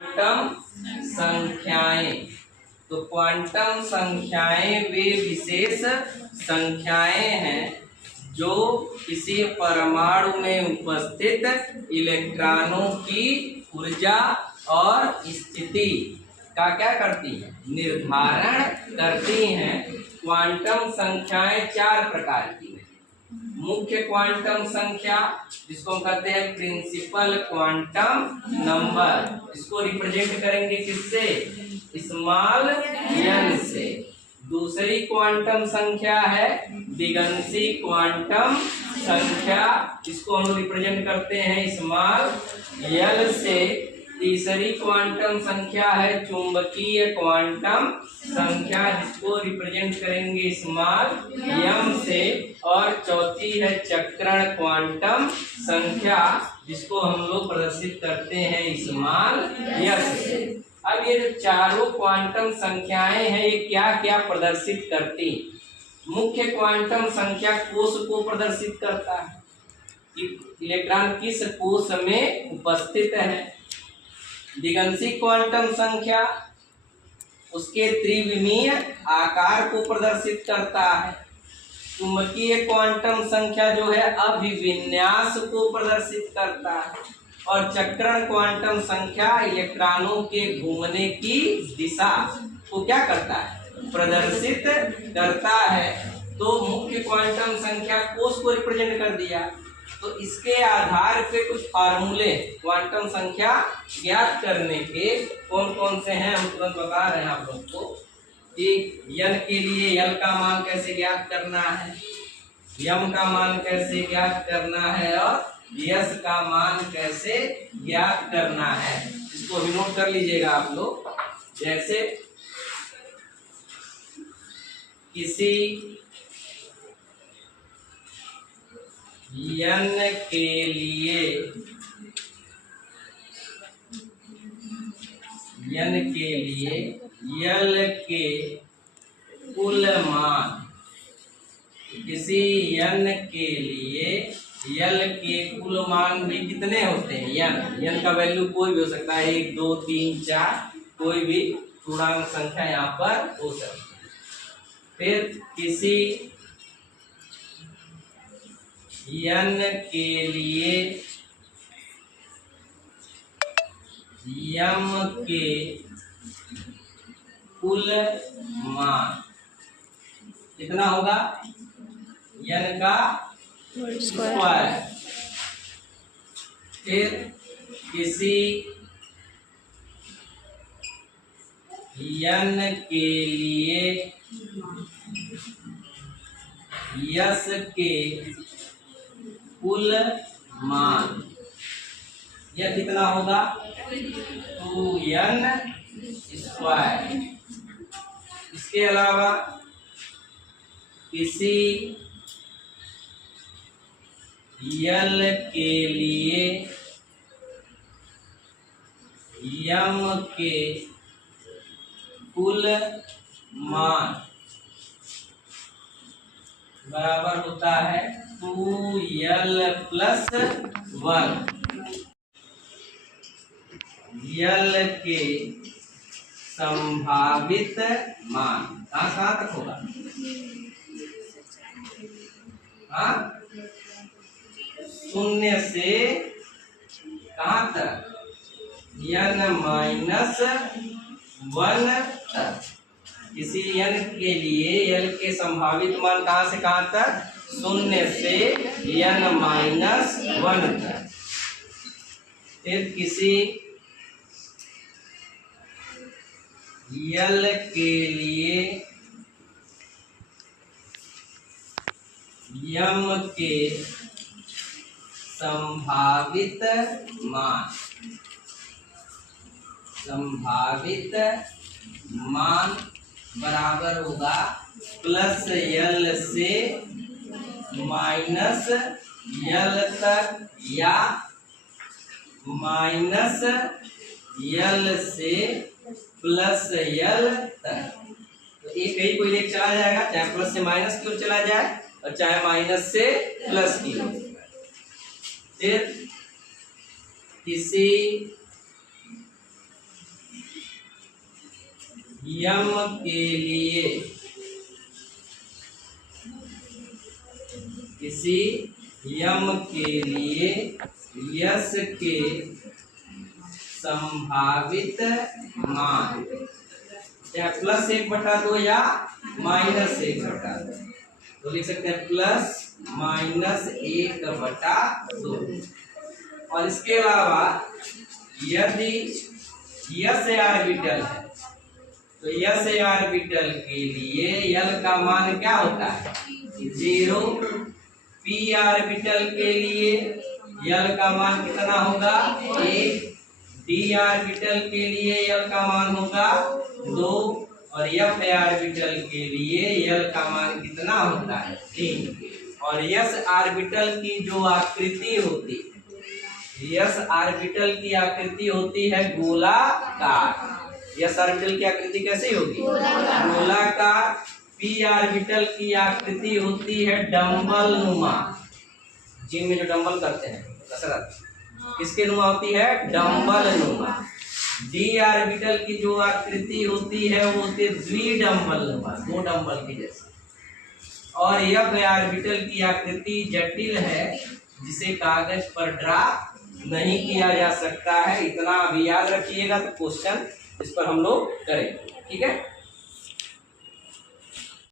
Quantum संख्याएं। तो quantum संख्याएं वे विशेष संख्याएं हैं जो किसी परमाणु में उपस्थित इलेक्ट्रॉनों की ऊर्जा और स्थिति का क्या करती है, निर्धारण करती हैं। क्वांटम संख्याएं चार प्रकार की हैं। मुख्य क्वांटम संख्या जिसको हम कहते हैं प्रिंसिपल क्वांटम नंबर, इसको रिप्रेजेंट करेंगे किससे, स्मॉल n से। दूसरी क्वांटम संख्या है दिगंशी क्वांटम संख्या, इसको हम रिप्रेजेंट करते हैं स्मॉल l से। तीसरी क्वांटम संख्या है चुंबकीय क्वांटम संख्या, जिसको रिप्रेजेंट करेंगे स्मॉल m से। और चौथी है चक्रण क्वांटम संख्या, जिसको हम लोग प्रदर्शित करते हैं स्मॉल s से। अब ये जो चारों क्वांटम संख्याएं हैं, ये क्या क्या प्रदर्शित करती। मुख्य क्वांटम संख्या कोश को प्रदर्शित करता है कि इलेक्ट्रॉन किस कोश में उपस्थित है। दिगंशी क्वांटम संख्या उसके त्रिविमीय आकार को प्रदर्शित करता है। चुंबकीय क्वांटम संख्या जो है अभिविन्यास को प्रदर्शित करता है। और चक्रण क्वांटम संख्या इलेक्ट्रॉनों के घूमने की दिशा को क्या करता है, प्रदर्शित करता है। तो मुख्य क्वांटम संख्या कोश को रिप्रेजेंट कर दिया। तो इसके आधार पे कुछ फार्मूले क्वांटम संख्या ज्ञात करने के कौन कौन से हैं, हम तुरंत बता रहे हैं आप लोग को कि n के लिए l का मान कैसे ज्ञात करना है, m का मान कैसे ज्ञात करना है और s का मान कैसे ज्ञात करना है। इसको भी नोट कर लीजिएगा आप लोग। जैसे किसी n के लिए l के कुल मान, किसी n के लिए l के कुल मान भी कितने होते हैं, n का वैल्यू कोई भी हो सकता है, 1 2 3 4, कोई भी पूर्णांक संख्या यहाँ पर हो सकती है। फिर किसी n के लिए m के कुल मान कितना होगा, n का स्क्वायर। फिर किसी n के लिए s के कुल मान, यह कितना होगा, 2n स्क्वायर। इसके अलावा किसी l के लिए m के कुल मान बराबर होता है 2l + 1। l के संभावित मान कहाँ तक होगा, हाँ, 0 से कहाँ तक, n - 1 तक। किसी n के लिए l के संभावित मान कहाँ से कहाँ तक, 0 से n - 1 तक। फिर किसी l के लिए m के संभावित मान बराबर होगा +l से -l तक या -l से +l तक। तो एक ही कोई लेके चला जाएगा, चाहे प्लस से माइनस की ओर चला जाए और चाहे माइनस से प्लस की ओर। फिर किसी यम के लिए, किसी यम के लिए यस के संभावित मान, चाहे +1/2 या -1/2, तो लिख सकते हैं +-1/2। और इसके अलावा यदि यस ऑर्बिटल है तो यस ऑर्बिटल के लिए यल का मान क्या होता है? 0। पी ऑर्बिटल के लिए यल का मान कितना होगा? 1। डी ऑर्बिटल के लिए यल का मान होगा 2 और एफ ऑर्बिटल के लिए यल का मान कितना होता है? 3। और एस ऑर्बिटल की जो आकृति होती है, एस ऑर्बिटल की आकृति होती है गोलाकार। एस ऑर्बिटल की आकृति कैसी होगी? गोलाकार। पी ऑर्बिटल की आकृति होती है डंबल नुमा। जिम में जो डंबल करते हैं कसरत, किसके नुमा होती है? डंबल नुमा। डी ऑर्बिटल की जो आकृति होती है वो होती है द्विडंबल नुमा, 2 डंबल की जैसी। और एफ ऑर्बिटल की आकृति जटिल है, जिसे कागज पर ड्रा नहीं किया जा सकता है। इतना अभी याद रखिएगा, तो क्वेश्चन इस पर हम लोग करेंगे। ठीक है।